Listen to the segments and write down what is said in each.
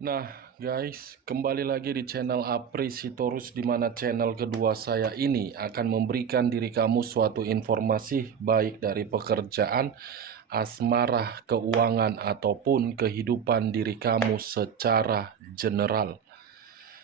Nah, guys, kembali lagi di channel Apri Sitorus, di mana channel kedua saya ini akan memberikan diri kamu suatu informasi baik dari pekerjaan, asmara, keuangan, ataupun kehidupan diri kamu secara general.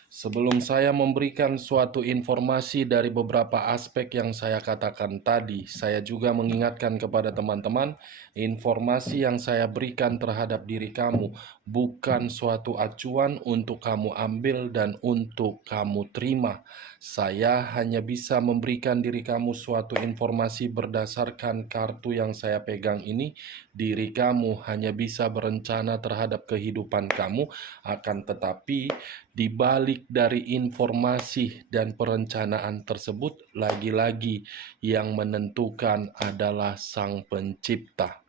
Sebelum saya memberikan suatu informasi dari beberapa aspek yang saya katakan tadi, saya juga mengingatkan kepada teman-teman, informasi yang saya berikan terhadap diri kamu bukan suatu acuan untuk kamu ambil dan untuk kamu terima. Saya hanya bisa memberikan diri kamu suatu informasi berdasarkan kartu yang saya pegang ini. Diri kamu hanya bisa berencana terhadap kehidupan kamu, akan tetapi di balik dari informasi dan perencanaan tersebut, lagi-lagi yang menentukan adalah Sang Pencipta.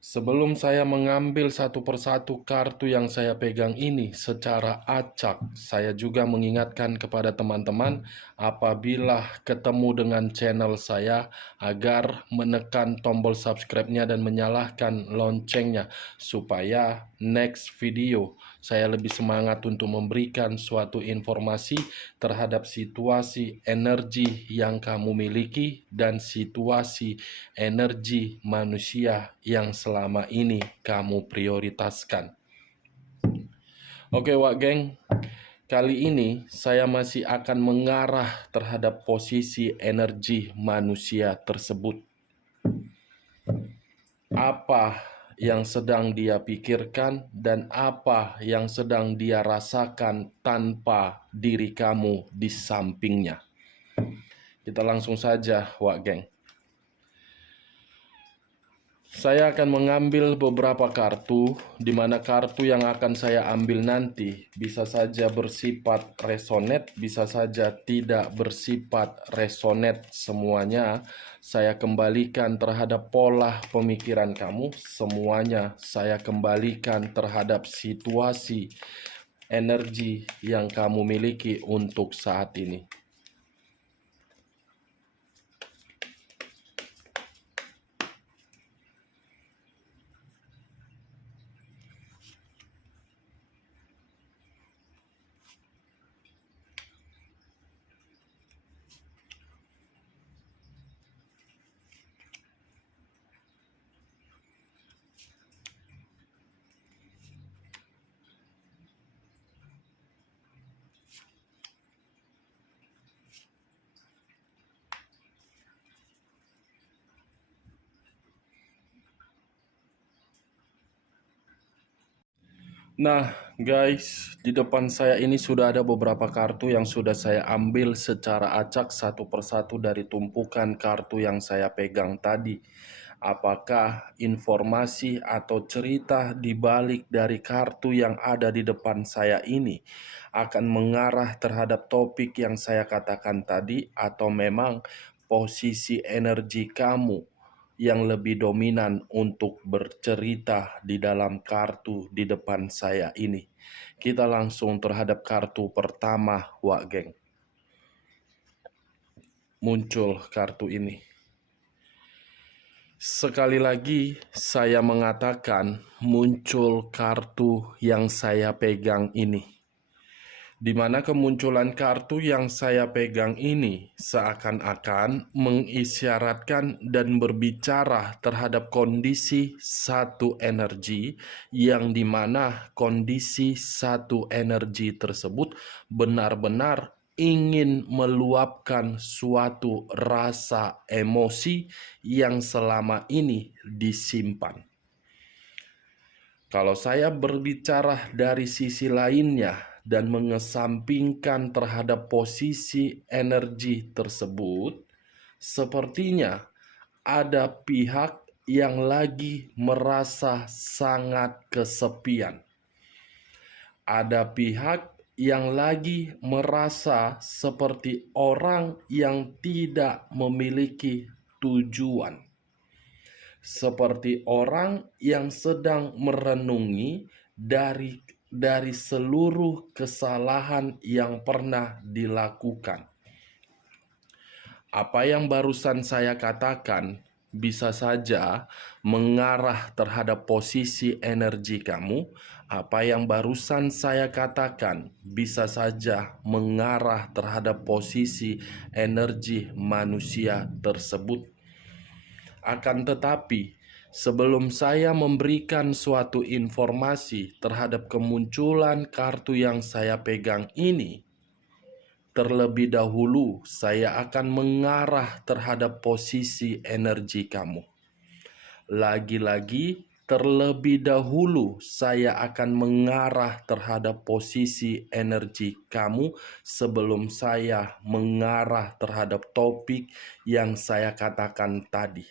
Sebelum saya mengambil satu persatu kartu yang saya pegang ini secara acak, saya juga mengingatkan kepada teman-teman apabila ketemu dengan channel saya agar menekan tombol subscribe-nya dan menyalakan loncengnya supaya next video saya lebih semangat untuk memberikan suatu informasi terhadap situasi energi yang kamu miliki dan situasi energi manusia yang selama ini kamu prioritaskan. Oke, Wak Geng, kali ini saya masih akan mengarah terhadap posisi energi manusia tersebut. Apa yang sedang dia pikirkan dan apa yang sedang dia rasakan tanpa diri kamu di sampingnya. Kita langsung saja, Wak Geng. Saya akan mengambil beberapa kartu, di mana kartu yang akan saya ambil nanti bisa saja bersifat resonate, bisa saja tidak bersifat resonate. Semuanya saya kembalikan terhadap pola pemikiran kamu, semuanya saya kembalikan terhadap situasi energi yang kamu miliki untuk saat ini. Nah, guys, di depan saya ini sudah ada beberapa kartu yang sudah saya ambil secara acak satu persatu dari tumpukan kartu yang saya pegang tadi. Apakah informasi atau cerita di balik dari kartu yang ada di depan saya ini akan mengarah terhadap topik yang saya katakan tadi, atau memang posisi energi kamu yang lebih dominan untuk bercerita di dalam kartu di depan saya ini? Kita langsung terhadap kartu pertama, Wak Geng. Muncul kartu ini. Sekali lagi saya mengatakan muncul kartu yang saya pegang ini, di mana kemunculan kartu yang saya pegang ini seakan-akan mengisyaratkan dan berbicara terhadap kondisi satu energi, yang dimana kondisi satu energi tersebut benar-benar ingin meluapkan suatu rasa emosi yang selama ini disimpan. Kalau saya berbicara dari sisi lainnya dan mengesampingkan terhadap posisi energi tersebut, sepertinya ada pihak yang lagi merasa sangat kesepian. Ada pihak yang lagi merasa seperti orang yang tidak memiliki tujuan, seperti orang yang sedang merenungi dari seluruh kesalahan yang pernah dilakukan. Apa yang barusan saya katakan bisa saja mengarah terhadap posisi energi kamu, Apa yang barusan saya katakan bisa saja mengarah terhadap posisi energi manusia tersebut. Akan tetapi, sebelum saya memberikan suatu informasi terhadap kemunculan kartu yang saya pegang ini, terlebih dahulu saya akan mengarah terhadap posisi energi kamu. Lagi-lagi, terlebih dahulu saya akan mengarah terhadap posisi energi kamu sebelum saya mengarah terhadap topik yang saya katakan tadi.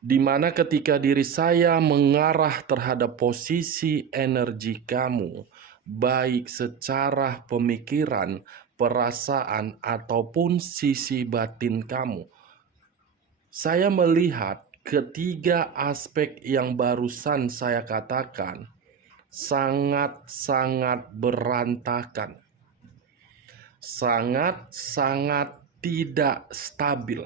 Di mana ketika diri saya mengarah terhadap posisi energi kamu, baik secara pemikiran, perasaan, ataupun sisi batin kamu, saya melihat ketiga aspek yang barusan saya katakan sangat-sangat berantakan, sangat-sangat tidak stabil.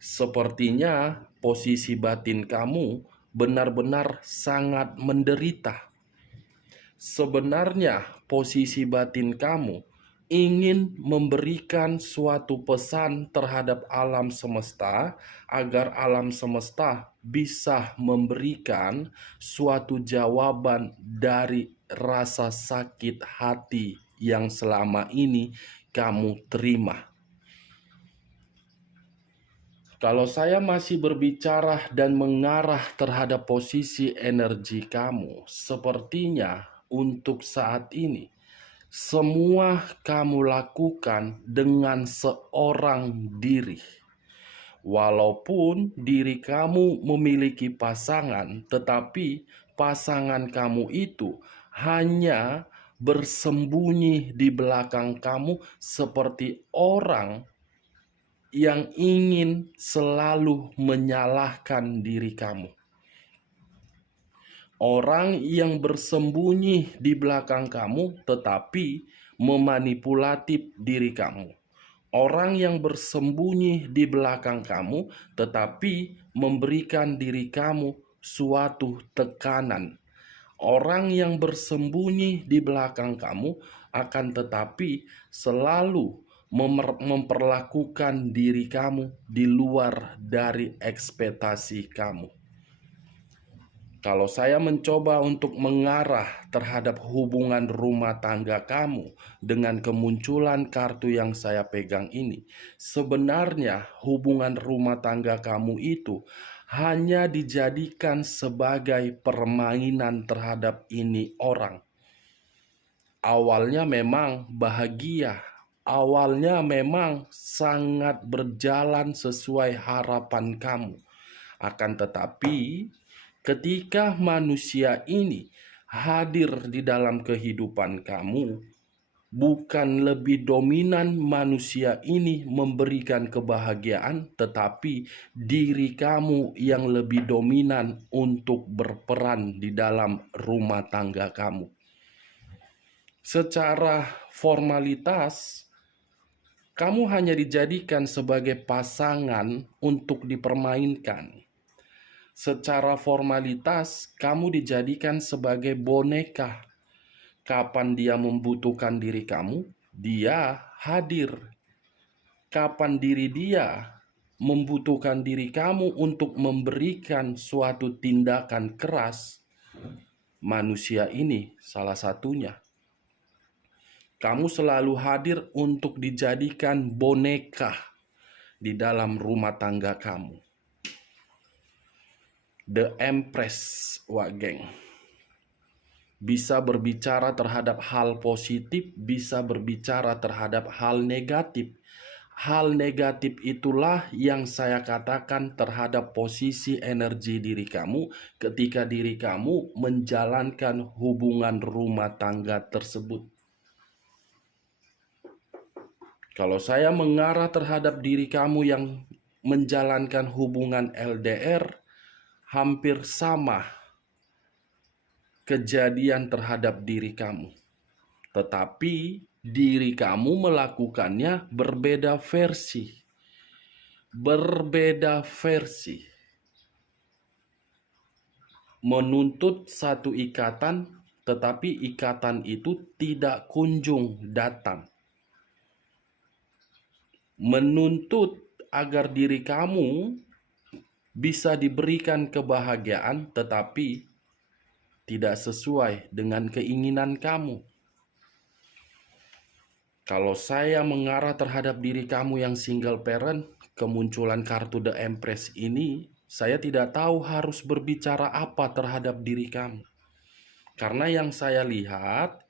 Sepertinya posisi batin kamu benar-benar sangat menderita. Sebenarnya posisi batin kamu ingin memberikan suatu pesan terhadap alam semesta agar alam semesta bisa memberikan suatu jawaban dari rasa sakit hati yang selama ini kamu terima. Kalau saya masih berbicara dan mengarah terhadap posisi energi kamu, sepertinya untuk saat ini, semua kamu lakukan dengan seorang diri. Walaupun diri kamu memiliki pasangan, tetapi pasangan kamu itu hanya bersembunyi di belakang kamu seperti orang yang ingin selalu menyalahkan diri kamu. Orang yang bersembunyi di belakang kamu tetapi memanipulatif diri kamu. Orang yang bersembunyi di belakang kamu tetapi memberikan diri kamu suatu tekanan. Orang yang bersembunyi di belakang kamu akan tetapi selalu memperlakukan diri kamu di luar dari ekspektasi kamu. Kalau saya mencoba untuk mengarah terhadap hubungan rumah tangga kamu dengan kemunculan kartu yang saya pegang ini, sebenarnya hubungan rumah tangga kamu itu hanya dijadikan sebagai permainan terhadap ini orang. Awalnya memang bahagia, awalnya memang sangat berjalan sesuai harapan kamu. Akan tetapi, ketika manusia ini hadir di dalam kehidupan kamu, bukan lebih dominan manusia ini memberikan kebahagiaan, tetapi diri kamu yang lebih dominan untuk berperan di dalam rumah tangga kamu. Secara formalitas, kamu hanya dijadikan sebagai pasangan untuk dipermainkan. Secara formalitas, kamu dijadikan sebagai boneka. Kapan dia membutuhkan diri kamu, dia hadir. Kapan diri dia membutuhkan diri kamu untuk memberikan suatu tindakan keras, manusia ini salah satunya. Kamu selalu hadir untuk dijadikan boneka di dalam rumah tangga kamu. The Empress, Wak Geng. Bisa berbicara terhadap hal positif, bisa berbicara terhadap hal negatif. Hal negatif itulah yang saya katakan terhadap posisi energi diri kamu ketika diri kamu menjalankan hubungan rumah tangga tersebut. Kalau saya mengarah terhadap diri kamu yang menjalankan hubungan LDR, hampir sama kejadian terhadap diri kamu. Tetapi diri kamu melakukannya berbeda versi. Berbeda versi. menuntut satu ikatan, tetapi ikatan itu tidak kunjung datang. Menuntut agar diri kamu bisa diberikan kebahagiaan, tetapi tidak sesuai dengan keinginan kamu. Kalau saya mengarah terhadap diri kamu yang single parent, kemunculan kartu The Empress ini, saya tidak tahu harus berbicara apa terhadap diri kamu. Karena yang saya lihat,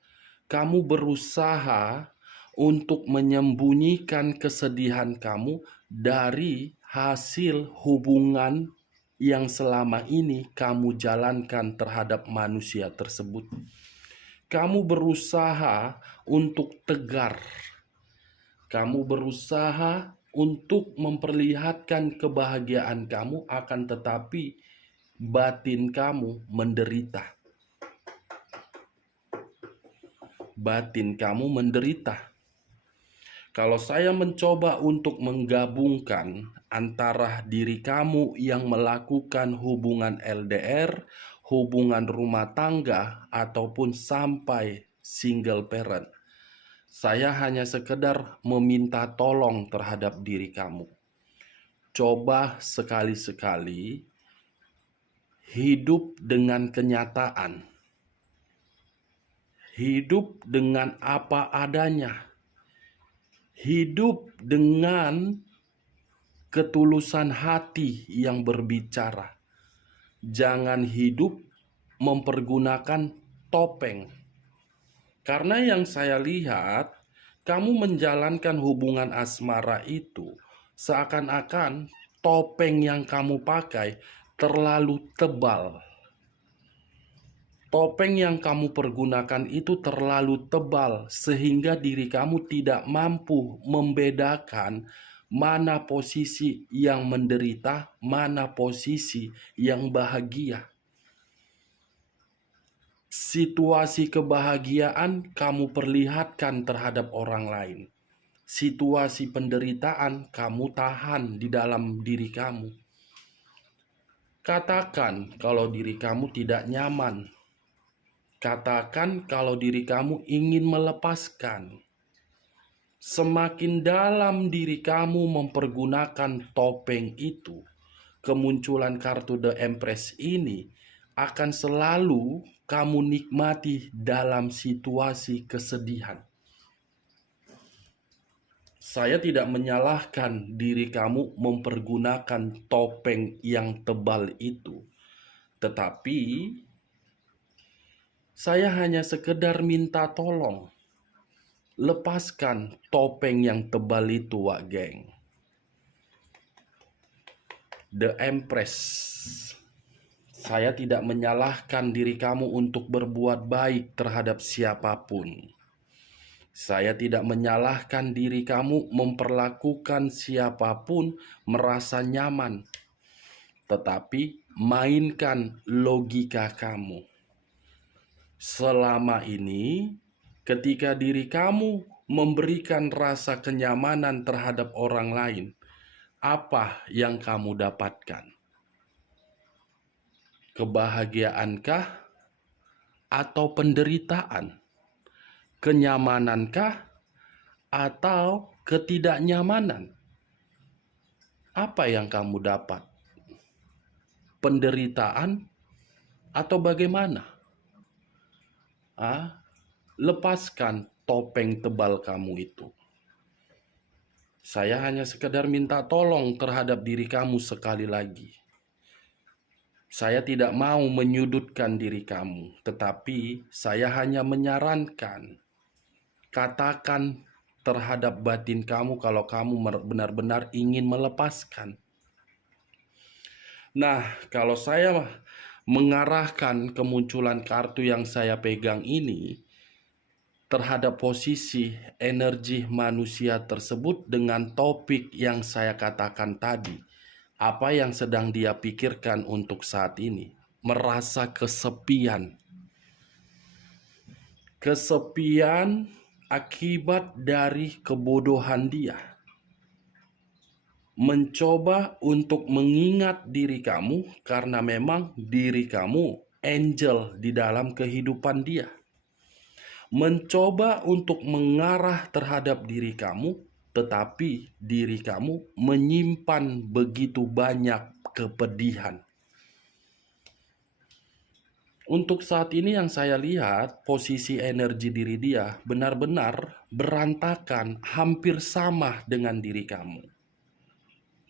kamu berusaha untuk menyembunyikan kesedihan kamu dari hasil hubungan yang selama ini kamu jalankan terhadap manusia tersebut. Kamu berusaha untuk tegar. Kamu berusaha untuk memperlihatkan kebahagiaan kamu, akan tetapi batin kamu menderita. Batin kamu menderita. Kalau saya mencoba untuk menggabungkan antara diri kamu yang melakukan hubungan LDR, hubungan rumah tangga, ataupun sampai single parent, saya hanya sekedar meminta tolong terhadap diri kamu. Coba sekali-sekali hidup dengan kenyataan. Hidup dengan apa adanya. Hidup dengan ketulusan hati yang berbicara. Jangan hidup mempergunakan topeng. Karena yang saya lihat, kamu menjalankan hubungan asmara itu seakan-akan topeng yang kamu pakai terlalu tebal. Topeng yang kamu pergunakan itu terlalu tebal sehingga diri kamu tidak mampu membedakan mana posisi yang menderita, mana posisi yang bahagia. Situasi kebahagiaan kamu perlihatkan terhadap orang lain. Situasi penderitaan kamu tahan di dalam diri kamu. Katakan kalau diri kamu tidak nyaman. Katakan kalau diri kamu ingin melepaskan. Semakin dalam diri kamu mempergunakan topeng itu, kemunculan kartu The Empress ini akan selalu kamu nikmati dalam situasi kesedihan. Saya tidak menyalahkan diri kamu mempergunakan topeng yang tebal itu, tetapi saya hanya sekedar minta tolong. Lepaskan topeng yang tebal itu, Wak Geng. The Empress. Saya tidak menyalahkan diri kamu untuk berbuat baik terhadap siapapun. Saya tidak menyalahkan diri kamu memperlakukan siapapun merasa nyaman. Tetapi mainkan logika kamu. Selama ini, ketika diri kamu memberikan rasa kenyamanan terhadap orang lain, apa yang kamu dapatkan? Kebahagiaankah atau penderitaan? Kenyamanankah atau ketidaknyamanan? Apa yang kamu dapat? Penderitaan atau bagaimana? Lepaskan topeng tebal kamu itu. Saya hanya sekedar minta tolong terhadap diri kamu sekali lagi. Saya tidak mau menyudutkan diri kamu, tetapi saya hanya menyarankan. Katakan terhadap batin kamu kalau kamu benar-benar ingin melepaskan. Nah, kalau saya mengarahkan kemunculan kartu yang saya pegang ini terhadap posisi energi manusia tersebut dengan topik yang saya katakan tadi, apa yang sedang dia pikirkan untuk saat ini? Merasa kesepian. Kesepian akibat dari kebodohan dia. Mencoba untuk mengingat diri kamu karena memang diri kamu angel di dalam kehidupan dia. Mencoba untuk mengarah terhadap diri kamu, tetapi diri kamu menyimpan begitu banyak kepedihan. Untuk saat ini yang saya lihat, posisi energi diri dia benar-benar berantakan, hampir sama dengan diri kamu.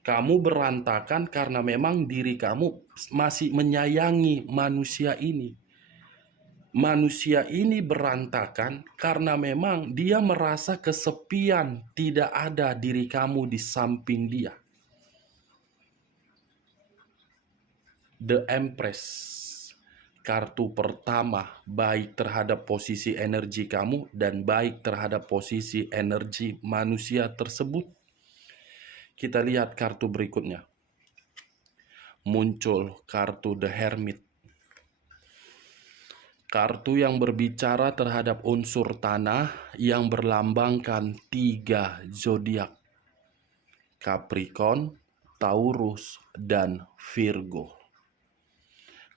Kamu berantakan karena memang diri kamu masih menyayangi manusia ini. Manusia ini berantakan karena memang dia merasa kesepian, tidak ada diri kamu di samping dia. The Empress, kartu pertama baik terhadap posisi energi kamu dan baik terhadap posisi energi manusia tersebut. Kita lihat kartu berikutnya. Muncul kartu The Hermit. Kartu yang berbicara terhadap unsur tanah yang berlambangkan 3 zodiak. Capricorn, Taurus, dan Virgo.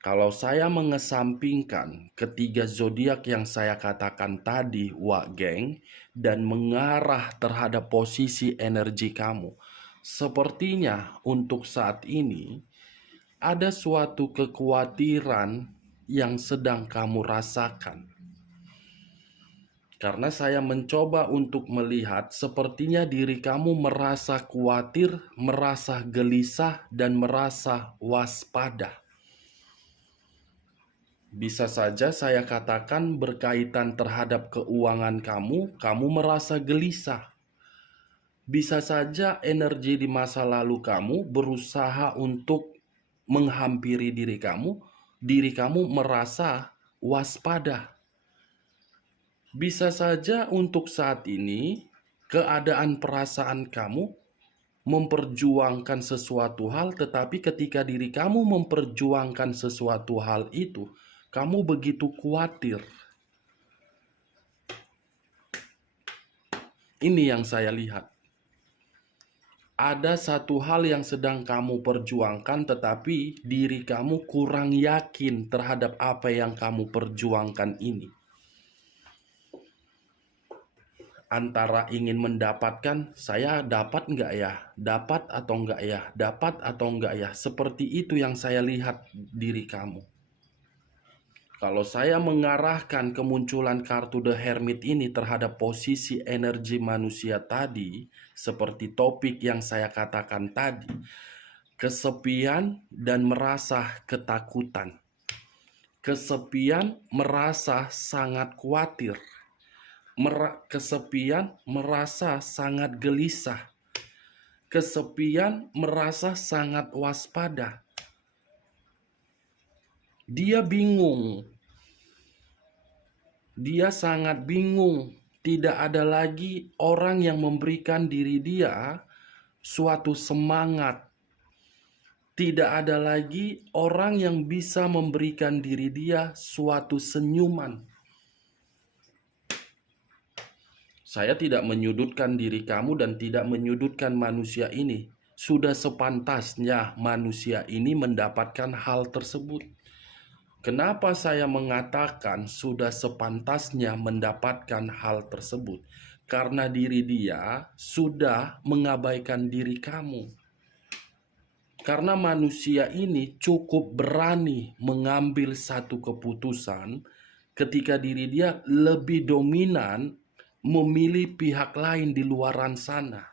Kalau saya mengesampingkan ketiga zodiak yang saya katakan tadi, Wak Geng, dan mengarah terhadap posisi energi kamu, sepertinya untuk saat ini ada suatu kekhawatiran yang sedang kamu rasakan. Karena saya mencoba untuk melihat sepertinya diri kamu merasa khawatir, merasa gelisah, dan merasa waspada. Bisa saja saya katakan berkaitan terhadap keuangan kamu merasa gelisah. Bisa saja energi di masa lalu kamu berusaha untuk menghampiri diri kamu merasa waspada. Bisa saja untuk saat ini keadaan perasaan kamu memperjuangkan sesuatu hal, tetapi ketika diri kamu memperjuangkan sesuatu hal itu, kamu begitu khawatir. Ini yang saya lihat. Ada satu hal yang sedang kamu perjuangkan, tetapi diri kamu kurang yakin terhadap apa yang kamu perjuangkan ini. Antara ingin mendapatkan, saya dapat nggak ya? Dapat atau nggak ya? Dapat atau nggak ya? Seperti itu yang saya lihat diri kamu. Kalau saya mengarahkan kemunculan kartu The Hermit ini terhadap posisi energi manusia tadi, seperti topik yang saya katakan tadi, kesepian dan merasa ketakutan. Kesepian merasa sangat khawatir. Kesepian merasa sangat gelisah. Kesepian merasa sangat waspada. Dia bingung. Dia sangat bingung. Tidak ada lagi orang yang memberikan diri dia suatu semangat. Tidak ada lagi orang yang bisa memberikan diri dia suatu senyuman. Saya tidak menyudutkan diri kamu dan tidak menyudutkan manusia ini. Sudah sepantasnya manusia ini mendapatkan hal tersebut. Kenapa saya mengatakan sudah sepantasnya mendapatkan hal tersebut? Karena diri dia sudah mengabaikan diri kamu. Karena manusia ini cukup berani mengambil satu keputusan ketika diri dia lebih dominan memilih pihak lain di luaran sana.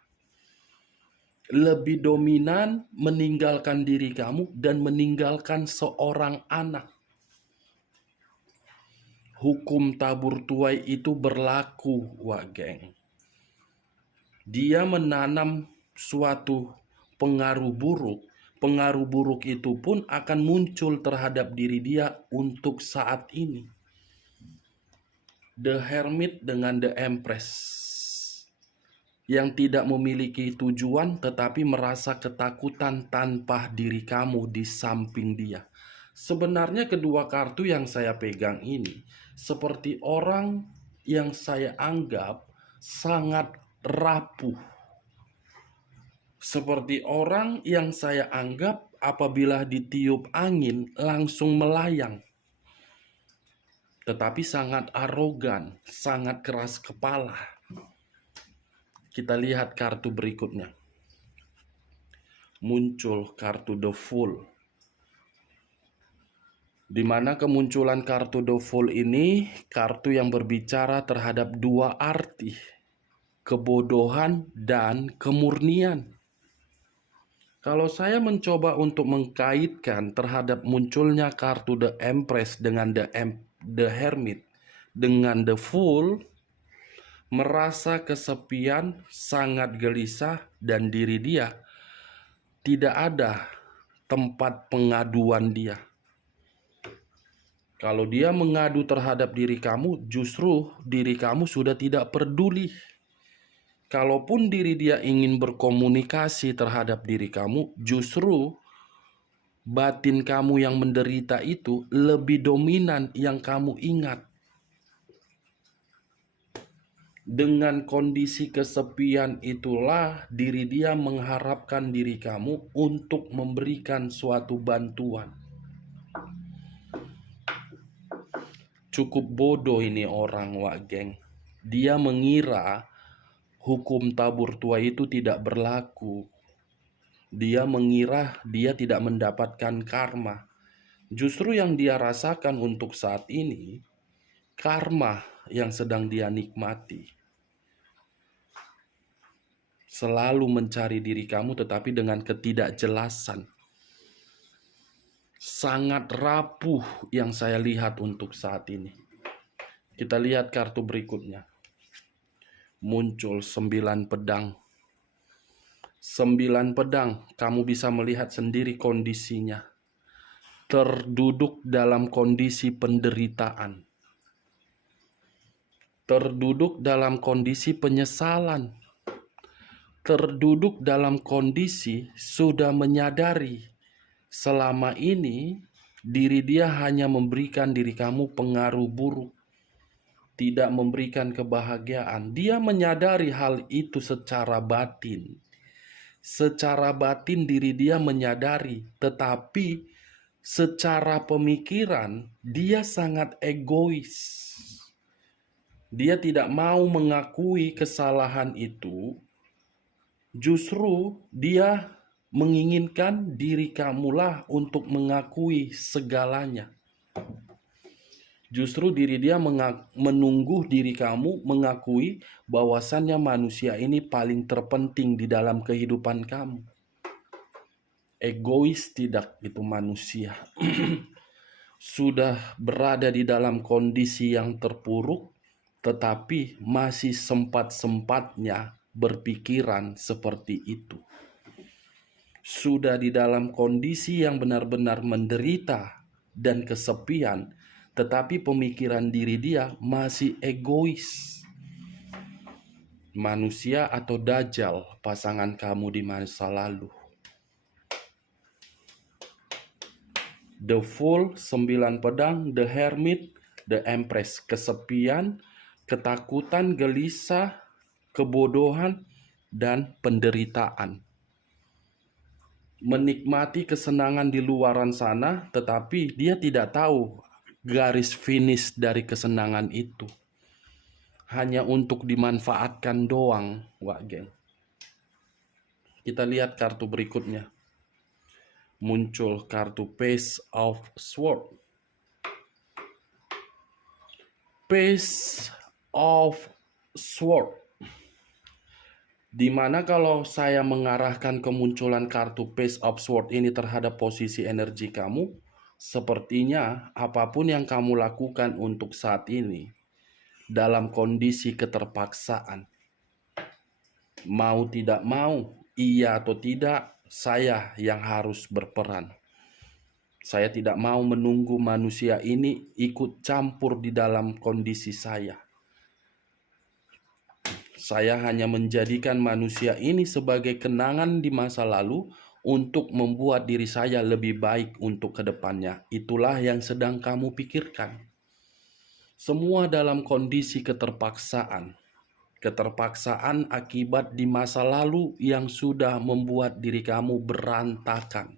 Lebih dominan meninggalkan diri kamu dan meninggalkan seorang anak. Hukum tabur tuai itu berlaku, Wak Geng. Dia menanam suatu pengaruh buruk. Pengaruh buruk itu pun akan muncul terhadap diri dia untuk saat ini. The Hermit dengan The Empress. Yang tidak memiliki tujuan tetapi merasa ketakutan tanpa diri kamu di samping dia. Sebenarnya kedua kartu yang saya pegang ini seperti orang yang saya anggap sangat rapuh. Seperti orang yang saya anggap apabila ditiup angin langsung melayang. tetapi sangat arogan, sangat keras kepala. Kita lihat kartu berikutnya. Muncul kartu The Fool. Di mana kemunculan kartu The Fool ini kartu yang berbicara terhadap dua arti, kebodohan dan kemurnian. Kalau saya mencoba untuk mengkaitkan terhadap munculnya kartu The Empress dengan The Hermit dengan The Fool, merasa kesepian, sangat gelisah, dan diri dia tidak ada tempat pengaduan dia. Kalau dia mengadu terhadap diri kamu, justru diri kamu sudah tidak peduli. Kalaupun diri dia ingin berkomunikasi terhadap diri kamu, justru batin kamu yang menderita itu lebih dominan yang kamu ingat. Dengan kondisi kesepian itulah diri dia mengharapkan diri kamu untuk memberikan suatu bantuan. Cukup bodoh ini orang, Wak Geng. Dia mengira hukum tabur tua itu tidak berlaku. Dia mengira dia tidak mendapatkan karma. Justru yang dia rasakan untuk saat ini, karma yang sedang dia nikmati. Selalu mencari diri kamu tetapi dengan ketidakjelasan. Sangat rapuh yang saya lihat untuk saat ini. Kita lihat kartu berikutnya. Muncul 9 pedang. 9 pedang, kamu bisa melihat sendiri kondisinya. Terduduk dalam kondisi penderitaan. Terduduk dalam kondisi penyesalan. Terduduk dalam kondisi sudah menyadari selama ini diri dia hanya memberikan diri kamu pengaruh buruk, tidak memberikan kebahagiaan. Dia menyadari hal itu secara batin. Secara batin diri dia menyadari, tetapi secara pemikiran dia sangat egois. Dia tidak mau mengakui kesalahan itu. Justru dia menginginkan diri kamulah untuk mengakui segalanya. Justru diri dia menunggu diri kamu mengakui bahwasannya manusia ini paling terpenting di dalam kehidupan kamu. Egois tidak itu manusia. Sudah berada di dalam kondisi yang terpuruk, tetapi masih sempat-sempatnya berpikiran seperti itu. Sudah di dalam kondisi yang benar-benar menderita dan kesepian, tetapi pemikiran diri dia masih egois. Manusia atau dajjal pasangan kamu di masa lalu. The Fool, 9 pedang, The Hermit, The Empress, kesepian, ketakutan, gelisah, kebodohan, dan penderitaan. Menikmati kesenangan di luaran sana, tetapi dia tidak tahu garis finish dari kesenangan itu. Hanya untuk dimanfaatkan doang, Wak Geng. Kita lihat kartu berikutnya. Muncul kartu Page of Swords. Page of Swords. Dimana kalau saya mengarahkan kemunculan kartu Page of Swords ini terhadap posisi energi kamu, sepertinya apapun yang kamu lakukan untuk saat ini dalam kondisi keterpaksaan. Mau tidak mau, iya atau tidak, saya yang harus berperan. Saya tidak mau menunggu manusia ini ikut campur di dalam kondisi saya. Saya hanya menjadikan manusia ini sebagai kenangan di masa lalu untuk membuat diri saya lebih baik untuk kedepannya. Itulah yang sedang kamu pikirkan. Semua dalam kondisi keterpaksaan. Keterpaksaan akibat di masa lalu yang sudah membuat diri kamu berantakan.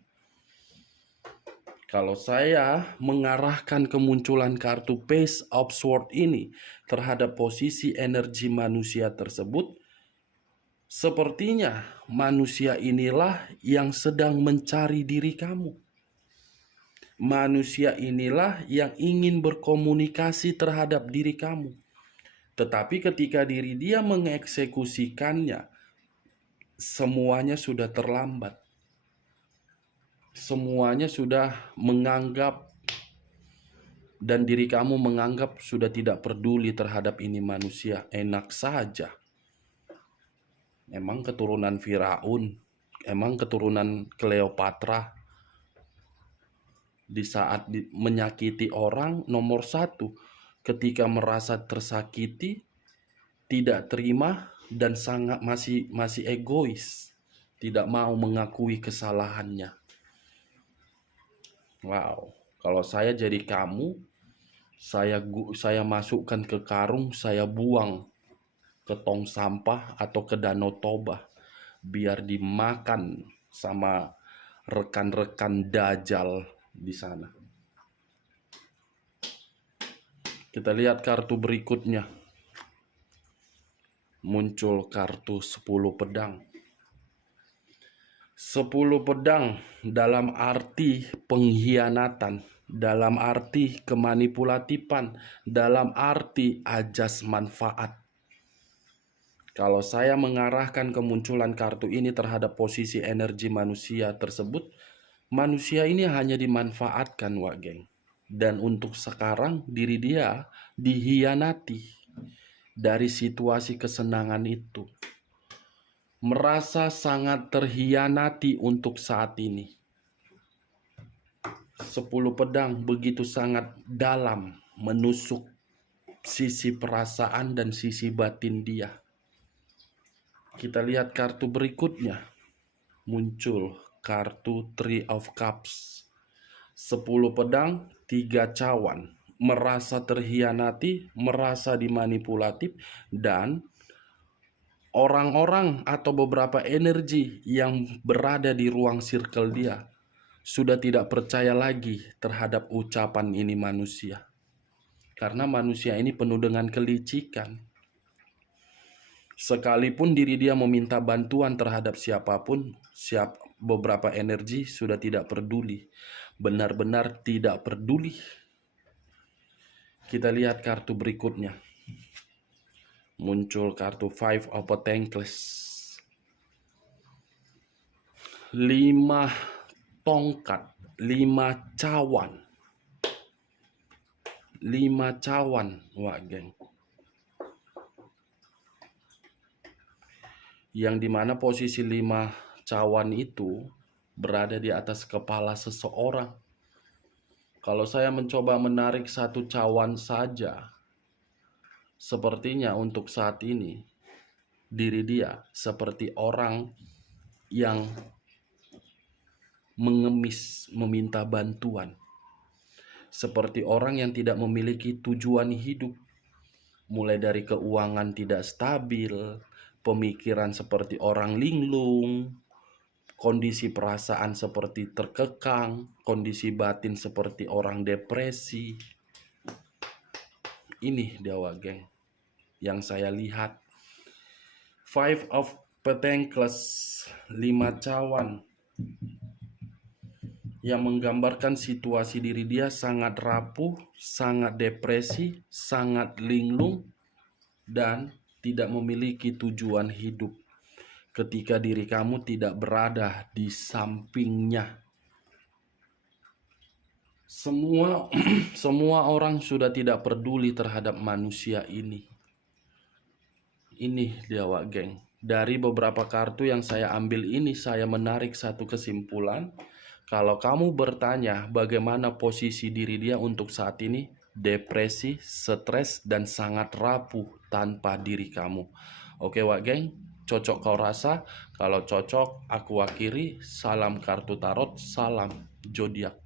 Kalau saya mengarahkan kemunculan kartu Page of Swords ini terhadap posisi energi manusia tersebut, sepertinya manusia inilah yang sedang mencari diri kamu. Manusia inilah yang ingin berkomunikasi terhadap diri kamu. Tetapi ketika diri dia mengeksekusikannya, semuanya sudah terlambat. Semuanya sudah menganggap, dan diri kamu menganggap sudah tidak peduli terhadap ini manusia. Enak saja. Emang keturunan Firaun, emang keturunan Kleopatra. Di saat menyakiti orang, nomor satu, ketika merasa tersakiti, tidak terima, dan sangat masih egois, tidak mau mengakui kesalahannya. Wow, kalau saya jadi kamu, saya masukkan ke karung, saya buang ke tong sampah atau ke Danau Toba, biar dimakan sama rekan-rekan Dajjal di sana. Kita lihat kartu berikutnya. Muncul kartu 10 pedang. 10 pedang dalam arti pengkhianatan, dalam arti kemanipulatifan, dalam arti ajas manfaat. Kalau saya mengarahkan kemunculan kartu ini terhadap posisi energi manusia tersebut, manusia ini hanya dimanfaatkan, Wak Geng. Dan untuk sekarang diri dia dihianati dari situasi kesenangan itu. Merasa sangat terhianati untuk saat ini. 10 pedang begitu sangat dalam menusuk sisi perasaan dan sisi batin dia. Kita lihat kartu berikutnya. Muncul kartu Three of Cups. 10 pedang, 3 cawan. Merasa terhianati, merasa dimanipulatif, dan orang-orang atau beberapa energi yang berada di ruang circle dia sudah tidak percaya lagi terhadap ucapan ini manusia. Karena manusia ini penuh dengan kelicikan. Sekalipun diri dia meminta bantuan terhadap siapapun, beberapa energi sudah tidak peduli. Benar-benar tidak peduli. Kita lihat kartu berikutnya. Muncul kartu Five of Pentacles. 5 tongkat, 5 cawan. 5 cawan, Wak Geng. Yang dimana posisi 5 cawan itu berada di atas kepala seseorang. Kalau saya mencoba menarik 1 cawan saja, sepertinya untuk saat ini diri dia seperti orang yang mengemis meminta bantuan. Seperti orang yang tidak memiliki tujuan hidup. Mulai dari keuangan tidak stabil, pemikiran seperti orang linglung, kondisi perasaan seperti terkekang, kondisi batin seperti orang depresi. Ini dia, Wak Geng, yang saya lihat. Five of Pentacles, 5 cawan, yang menggambarkan situasi diri dia sangat rapuh, sangat depresi, sangat linglung, dan tidak memiliki tujuan hidup. Ketika diri kamu tidak berada di sampingnya. Semua orang sudah tidak peduli terhadap manusia ini. Ini dia, Wak Geng. Dari beberapa kartu yang saya ambil ini, saya menarik satu kesimpulan. Kalau kamu bertanya bagaimana posisi diri dia untuk saat ini, depresi, stres, dan sangat rapuh tanpa diri kamu. Oke, Wak Geng, cocok kau rasa? Kalau cocok, aku akhiri. Salam kartu tarot, salam zodiak.